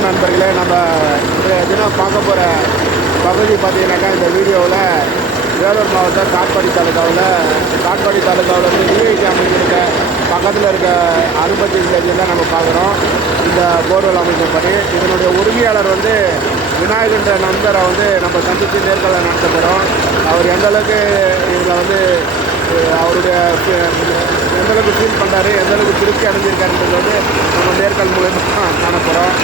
வணக்கம் நண்பர்களே. நம்ம இன்றைய தினம் பார்க்க போகிற பகுதி பார்த்தீங்கன்னாக்கா இந்த வீடியோவில் வேலூர் மாவட்டம் காட்பாடி தாலுக்காவில் வந்து விஐடி அமைஞ்சிருக்க பக்கத்தில் இருக்க 65 வில்லேஜில் தான் நம்ம பார்க்குறோம். இந்த போர்வெல் அமைக்கும் பணி இதனுடைய உரிமையாளர் வந்து விநாயகன்ற நண்பரை வந்து நம்ம சந்தித்து நேர்காணல் நடத்த போகிறோம். அவர் எந்தளவுக்கு இதில் வந்து அவருடைய எந்தளவுக்கு ஃபீல் பண்ணுறாரு, எந்தளவுக்கு திருப்தி அடைஞ்சிருக்காருன்றது வந்து நம்ம நேர்காணல் மூலமாக காண போகிறோம்.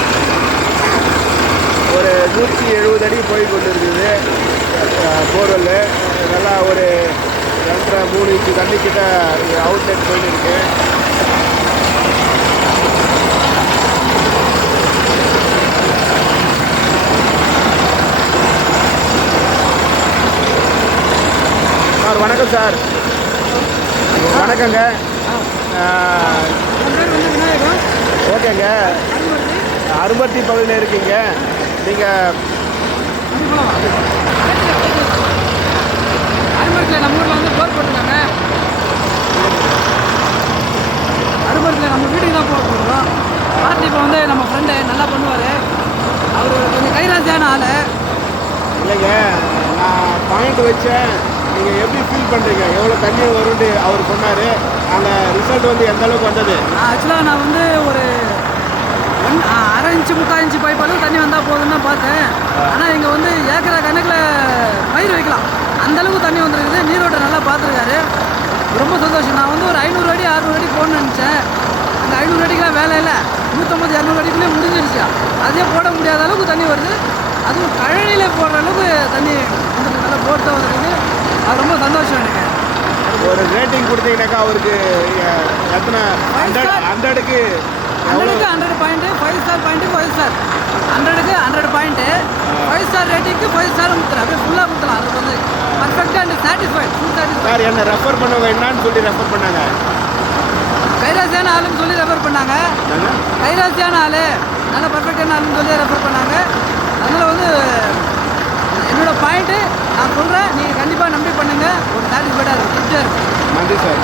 ஒரு 170 அடி போய் கொண்டு இருக்குது போர்வெல். நல்லா ஒரு 2.5-3 இன்ச்சு தண்ணிக்கிட்ட அவுட்லெட் போயிட்டு இருக்குது. சார் வணக்கம் சார். வணக்கங்க. ஓகேங்க. அரும்பத்தி பகுதியில் இருக்கீங்க நீங்கள்? அரும்பத்தில் நம்ம ஊரில் வந்து போர் போட்டுருக்காங்க. அரும்பத்தில் நம்ம வீட்டுக்கு தான் போர் போடுறோம். பார்த்து இப்போ வந்து நம்ம ஃப்ரெண்டு நல்லா பண்ணுவார். அவர் கொஞ்சம் கைராசியான ஆள். இல்லைங்க, நான் பாயிண்ட் வச்சேன். நீங்கள் எப்படி ஃபீல் பண்ணுறீங்க? எவ்வளோ தண்ணி வரும்னு அவர் சொன்னார். அந்த ரிசல்ட் வந்து எந்த அளவுக்கு வந்தது? ஆக்சுவலாக நான் வந்து ஒரு 1/2 இன்ச்சு 3/4 இன்ச்சு பைப் அளவு தண்ணி வந்தால் போதுன்னு தான் பார்த்தேன். ஆனால் இங்கே வந்து ஏக்கரா கணக்கில் பயிர் வைக்கலாம், அந்தளவுக்கு தண்ணி வந்துருக்குது. நீரோட்டை நல்லா பார்த்துருக்காரு. ரொம்ப சந்தோஷம். நான் வந்து ஒரு 500 அடி 600 அடி போடணும்னு நினச்சேன். அந்த 500 அடிக்கெலாம் வேலை இல்லை. 150-200 அடிக்குள்ளே முடிஞ்சிருச்சு. அதே போட முடியாத அளவுக்கு தண்ணி வருது. அதுவும் கழனியில் போடுற அளவுக்கு தண்ணி வந்துட்டு நல்லா போட்டு வந்துருக்கு. அது ரொம்ப சந்தோஷம் எனக்கு. ஒரு ரேட்டிங் கொடுத்தீங்கன்னாக்கா அவருக்கு எத்தனை? 100க்கு 100 பாயிண்ட்டு, 5 ஸ்டார் பாயிண்ட்டு, 5 ஸ்டார். 100க்கு 100 பாயிண்ட்டு, 5 ஸ்டார் ரேட்டிங்க்கு 5 ஸ்டார் கொடுத்துறேன். அப்படியே ஃபுல்லாக கொடுத்துலாம். அது வந்து பர்ஃபெக்டாக and satisfied, full satisfied. Sir என்ன ரெஃபர் பண்ணவங்க என்னான்னு சொல்லி ரெஃபர் பண்ணாங்க? கைராசியான ஆளுன்னு சொல்லி ரெஃபர் பண்ணாங்க. கைராசியான ஆள், நல்ல பர்ஃபெக்டான ஆளுன்னு சொல்லி ரெஃபர் பண்ணாங்க. அதனால் வந்து என்னோடய பாயிண்ட்டு நான் சொல்கிறேன். நீங்கள் கண்டிப்பாக நம்பி பண்ணுங்கள். ஒரு சாட்டிஸ்ஃபைடாக இருக்கும், திருப்தியாக இருக்கும். நன்றி சார்.